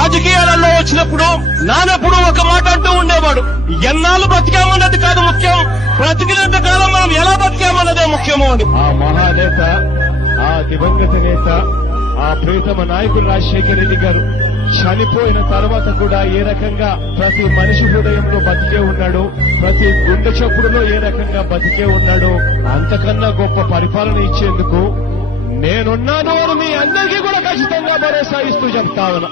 రాజకీయాలలో వచ్చినప్పుడు నానప్పుడు ఒక మాట అంటూ ఉండేవాడు ఎన్నాళ్ళు బ్రతికామన్నది కాదు ముఖ్యం. బ్రతికినంత కాలం మనం ఎలా బ్రతికామన్నదే ముఖ్యము అని. ఆ మహానేత ఆ దివంగత నేత ఆ ప్రియతమ నాయకుడు రాజశేఖర రెడ్డి గారు చనిపోయిన తర్వాత కూడా ఏ రకంగా ప్రతి మనిషి హృదయంలో బతికే ఉన్నాడు ప్రతి గుండె చప్పుడులో ఏ రకంగా బతికే ఉన్నాడు అంతకన్నా గొప్ప పరిపాలన ఇచ్చేందుకు నేనున్నాను అని మీ అందరికీ కూడా ఖచ్చితంగా భరోసా ఇస్తూ చెప్తా ఉన్నా.